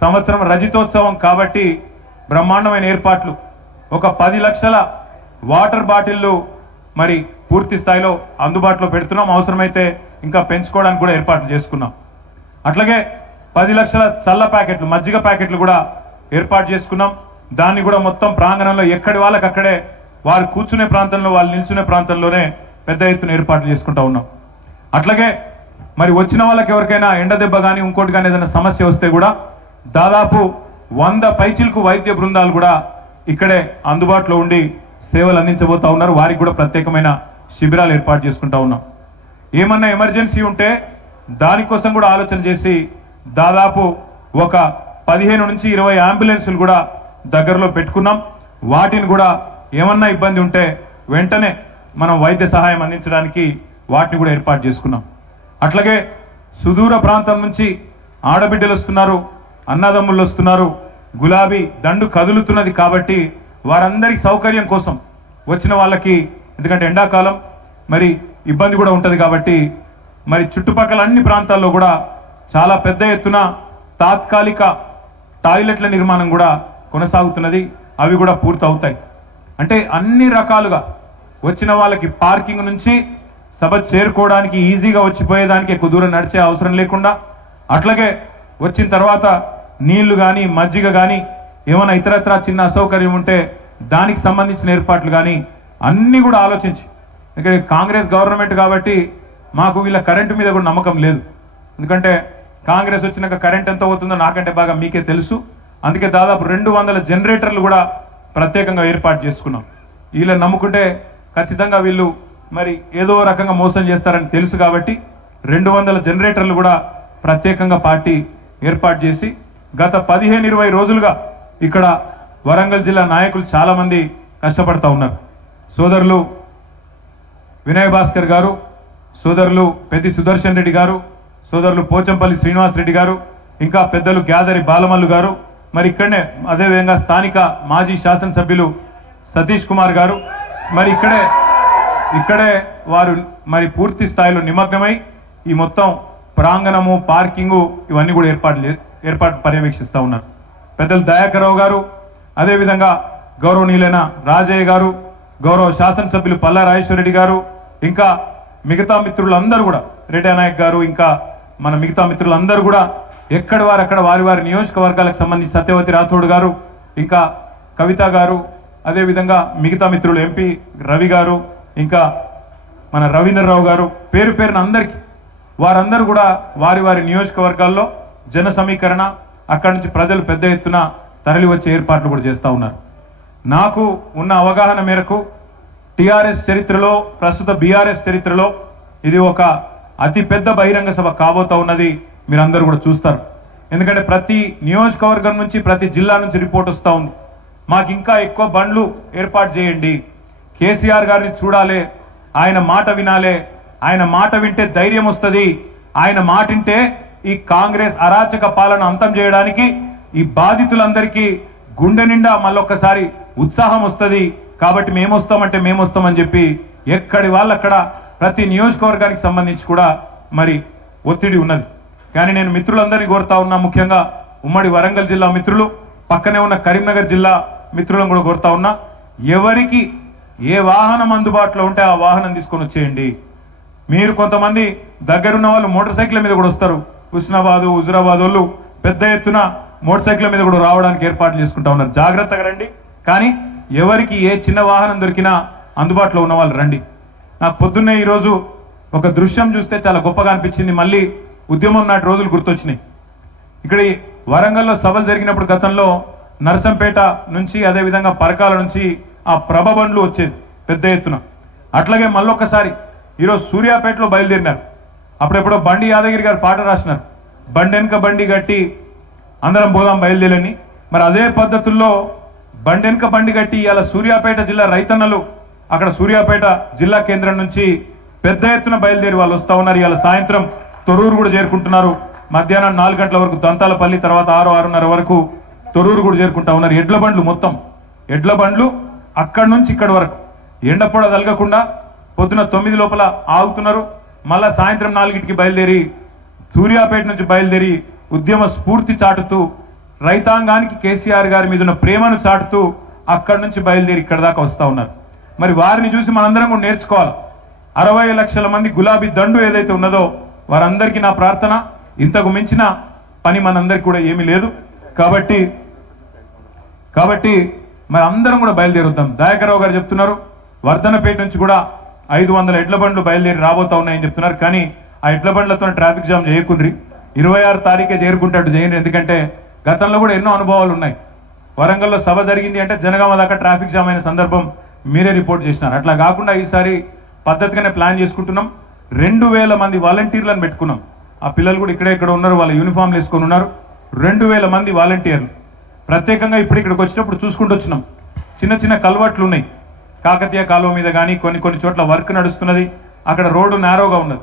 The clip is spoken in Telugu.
సంవత్సరం రజతోత్సవం కాబట్టి బ్రహ్మాండమైన ఏర్పాట్లు, ఒక 10 లక్షల వాటర్ బాటిళ్లు మరి పూర్తి స్థాయిలో అందుబాటులో పెడుతున్నాం. అవసరమైతే ఇంకా పెంచుకోవడానికి కూడా ఏర్పాట్లు చేసుకున్నాం. అట్లాగే 10 లక్షల చల్ల ప్యాకెట్లు, మజ్జిగ ప్యాకెట్లు కూడా ఏర్పాటు చేసుకున్నాం. దాన్ని కూడా మొత్తం ప్రాంగణంలో ఎక్కడి వాళ్ళకి అక్కడే వారు కూర్చునే ప్రాంతంలో, వాళ్ళు నిల్చునే ప్రాంతంలోనే పెద్ద ఎత్తున ఏర్పాట్లు చేసుకుంటా ఉన్నాం. అట్లాగే మరి వచ్చిన వాళ్ళకి ఎవరికైనా ఎండ దెబ్బ కానీ ఇంకోటి కానీ ఏదైనా సమస్య వస్తే కూడా దాదాపు 100 పైచిలకు వైద్య బృందాలు కూడా ఇక్కడే అందుబాటులో ఉండి సేవలు అందించబోతా ఉన్నారు. వారికి కూడా ప్రత్యేకమైన శిబిరాలు ఏర్పాటు చేసుకుంటా ఉన్నాం. ఏమన్నా ఎమర్జెన్సీ ఉంటే దానికోసం కూడా ఆలోచన చేసి దాదాపు ఒక 15 నుంచి 20 అంబులెన్సులు కూడా దగ్గరలో పెట్టుకున్నాం. వాటిని కూడా ఏమన్నా ఇబ్బంది ఉంటే వెంటనే మనం వైద్య సహాయం అందించడానికి వాటిని కూడా ఏర్పాటు చేసుకున్నాం. అట్లాగే సుదూర ప్రాంతం నుంచి ఆడబిడ్డలు వస్తున్నారు, అన్నదమ్ముళ్ళు వస్తున్నారు, గులాబీ దండు కదులుతున్నది కాబట్టి వారందరి సౌకర్యం కోసం వచ్చిన వాళ్ళకి, ఎందుకంటే ఎండాకాలం మరి ఇబ్బంది కూడా ఉంటుంది కాబట్టి మరి చుట్టుపక్కల అన్ని ప్రాంతాల్లో కూడా చాలా పెద్ద ఎత్తున తాత్కాలిక టాయిలెట్ల నిర్మాణం కూడా కొనసాగుతున్నది. అవి కూడా పూర్తి అవుతాయి. అంటే అన్ని రకాలుగా వచ్చిన వాళ్ళకి పార్కింగ్ నుంచి సభ చేరుకోవడానికి ఈజీగా వచ్చిపోయేదానికి ఎక్కువ దూరం నడిచే అవసరం లేకుండా, అట్లాగే వచ్చిన తర్వాత నీళ్లు కానీ మజ్జిగ కానీ ఏమైనా ఇతరత్ర చిన్న అసౌకర్యం ఉంటే దానికి సంబంధించిన ఏర్పాట్లు కానీ అన్ని కూడా ఆలోచించి, ఇక్కడ కాంగ్రెస్ గవర్నమెంట్ కాబట్టి మాకు వీళ్ళ కరెంటు మీద కూడా నమ్మకం లేదు. ఎందుకంటే కాంగ్రెస్ వచ్చినాక కరెంట్ ఎంత అవుతుందో నాకంటే బాగా మీకే తెలుసు. అందుకే దాదాపు 200 జనరేటర్లు కూడా ప్రత్యేకంగా ఏర్పాటు చేసుకున్నాం. వీళ్ళని నమ్ముకుంటే ఖచ్చితంగా వీళ్ళు మరి ఏదో రకంగా మోసం చేస్తారని తెలుసు కాబట్టి 200 జనరేటర్లు కూడా ప్రత్యేకంగా పార్టీ ఏర్పాటు చేసి గత 15-20 రోజులుగా ఇక్కడ వరంగల్ జిల్లా నాయకులు చాలా మంది కష్టపడతా ఉన్నారు. సోదరులు వినయ్ భాస్కర్ గారు, సోదరులు పెద్ది సుదర్శన్ రెడ్డి గారు, సోదరులు పోచంపల్లి శ్రీనివాస్ రెడ్డి గారు, ఇంకా పెద్దలు గ్యాదరి బాలమల్లు గారు, మరి ఇక్కడనే అదేవిధంగా స్థానిక మాజీ శాసనసభ్యులు సతీష్ కుమార్ గారు మరి ఇక్కడే వారు మరి పూర్తి స్థాయిలో నిమగ్నమై ఈ మొత్తం ప్రాంగణము, పార్కింగు ఇవన్నీ కూడా ఏర్పాటు పర్యవేక్షిస్తూ ఉన్నారు. పెద్దలు దయాకర్ రావు గారు, అదేవిధంగా గౌరవనీయులైన రాజయ్య గారు, గౌరవ శాసనసభ్యులు పల్లా రాజేశ్వరరెడ్డి గారు, ఇంకా మిగతా మిత్రులందరూ కూడా రెడ్డి నాయక్ గారు, ఇంకా మన మిగతా మిత్రులందరూ కూడా ఎక్కడి వారు అక్కడ వారి నియోజకవర్గాలకు సంబంధించి సత్యవతి రాథోడ్ గారు, ఇంకా కవిత గారు, అదేవిధంగా మిగతా మిత్రులు ఎంపీ రవి గారు, ఇంకా మన రవీంద్రరావు గారు, పేరు పేరున అందరికీ వారందరూ కూడా వారి నియోజకవర్గాల్లో జన సమీకరణ, అక్కడి నుంచి ప్రజలు పెద్ద ఎత్తున తరలి వచ్చే ఏర్పాట్లు కూడా చేస్తూ ఉన్నారు. నాకు ఉన్న అవగాహన మేరకు టిఆర్ఎస్ చరిత్రలో, ప్రస్తుత బీఆర్ఎస్ చరిత్రలో ఇది ఒక అతి పెద్ద బహిరంగ సభ కాబోతా ఉన్నది. మీరందరూ కూడా చూస్తారు. ఎందుకంటే ప్రతి నియోజకవర్గం నుంచి, ప్రతి జిల్లా నుంచి రిపోర్ట్ వస్తూ ఉంది. మాకు ఇంకా ఎక్కువ బండ్లు ఏర్పాటు చేయండి, కేసీఆర్ గారిని చూడాలి, ఆయన మాట వినాలి, ఆయన మాట వింటే ధైర్యం వస్తుంది, ఆయన మాట వింటే ఈ కాంగ్రెస్ అరాచక పాలన అంతం చేయడానికి ఈ బాధితులందరికీ గుండె నిండా మళ్ళొక్కసారి ఉత్సాహం వస్తుంది. కాబట్టి మేమొస్తామని చెప్పి ఎక్కడి వాళ్ళక్కడ ప్రతి నియోజకవర్గానికి సంబంధించి కూడా మరి ఒత్తిడి ఉన్నది. కానీ నేను మిత్రులందరినీ కోరుతా ఉన్నా, ముఖ్యంగా ఉమ్మడి వరంగల్ జిల్లా మిత్రులు, పక్కనే ఉన్న కరీంనగర్ జిల్లా మిత్రులను కూడా కోరుతా ఉన్నా, ఎవరికి ఏ వాహనం అందుబాటులో ఉంటే ఆ వాహనం తీసుకొని వచ్చేయండి. మీరు కొంతమంది దగ్గరున్న వాళ్ళు మోటార్ సైకిల్ మీద కూడా వస్తారు. హుస్నాబాదు, హుజురాబాద్ వాళ్ళు పెద్ద ఎత్తున మోటార్ సైకిల్ మీద కూడా రావడానికి ఏర్పాట్లు చేసుకుంటా ఉన్నారు. జాగ్రత్తగా రండి. కానీ ఎవరికి ఏ చిన్న వాహనం దొరికినా అందుబాటులో ఉన్న వాళ్ళు రండి. నాకు పొద్దున్నే ఈరోజు ఒక దృశ్యం చూస్తే చాలా గొప్పగా అనిపించింది. మళ్ళీ ఉద్యమం నాటి రోజులు గుర్తొచ్చినాయి. ఇక్కడ వరంగల్లో సభలు జరిగినప్పుడు గతంలో నర్సంపేట నుంచి, అదేవిధంగా పరకాల నుంచి ఆ ప్రభ బండ్లు వచ్చేది పెద్ద ఎత్తున. అట్లాగే మళ్ళొక్కసారి ఈరోజు సూర్యాపేటలో బయలుదేరినారు. అప్పుడెప్పుడో బండి యాదగిరి గారు పాట రాసినారు, బండి వెనుక బండి గట్టి అందరం పోదాం బయలుదేరని. మరి అదే పద్ధతుల్లో బండి వెనుక బండి గట్టి ఇవాళ సూర్యాపేట జిల్లా రైతన్నలు అక్కడ సూర్యాపేట జిల్లా కేంద్రం నుంచి పెద్ద ఎత్తున బయలుదేరి వాళ్ళు వస్తా ఉన్నారు. ఇవాళ సాయంత్రం తొర్రూరు కూడా చేరుకుంటున్నారు. మధ్యాహ్నం 4 గంటల వరకు దంతాలపల్లి, తర్వాత 6-6:30 వరకు తొర్రూరు కూడా చేరుకుంటా ఉన్నారు. ఎడ్ల బండ్లు, మొత్తం ఎడ్ల బండ్లు అక్కడి నుంచి ఇక్కడి వరకు ఎండపొడ తలగకుండా పొద్దున 9 లోపల ఆగుతున్నారు. మళ్ళా సాయంత్రం 4కి బయలుదేరి సూర్యాపేట నుంచి బయలుదేరి ఉద్యమ స్ఫూర్తి చాటుతూ రైతాంగానికి కేసీఆర్ గారి మీద ఉన్న ప్రేమను చాటుతూ అక్కడి నుంచి బయలుదేరి ఇక్కడ దాకా వస్తూ ఉన్నారు. మరి వారిని చూసి మనందరం కూడా నేర్చుకోవాలి. 60 లక్షల మంది గులాబీ దండు ఏదైతే ఉన్నదో వారందరికీ నా ప్రార్థన, ఇంతకు మించిన పని మనందరికీ కూడా ఏమీ లేదు. కాబట్టి మరి అందరం కూడా బయలుదేరుద్దాం. దయాకర్రావు గారు చెప్తున్నారు వర్ధనపేట నుంచి కూడా 500 ఎడ్ల బండ్లు బయలుదేరి రాబోతా ఉన్నాయని చెప్తున్నారు. కానీ ఆ ఎడ్ల బండ్లతో ట్రాఫిక్ జామ్ చేయకుండ్రి, 26 తారీఖే చేరుకుంటాడు చేయండి. ఎందుకంటే గతంలో కూడా ఎన్నో అనుభవాలు ఉన్నాయి. వరంగల్లో సభ జరిగింది అంటే జనగామ దాకా ట్రాఫిక్ జామ్ అయిన సందర్భం మీరే రిపోర్ట్ చేసినారు. అట్లా కాకుండా ఈసారి పద్ధతిగానే ప్లాన్ చేసుకుంటున్నాం. 2000 మంది వాలంటీర్లను పెట్టుకున్నాం. ఆ పిల్లలు కూడా ఇక్కడ ఉన్నారు, వాళ్ళ యూనిఫామ్లు వేసుకొని ఉన్నారు. 2000 మంది వాలంటీర్లు ప్రత్యేకంగా ఇప్పుడు ఇక్కడికి వచ్చినప్పుడు చూసుకుంటూ వచ్చినాం. చిన్న చిన్న కల్వర్ట్లు ఉన్నాయి. కాకతీయ కాలువ మీద కానీ కొన్ని చోట్ల వర్క్ నడుస్తున్నది. అక్కడ రోడ్డు నేరోగా ఉన్నది.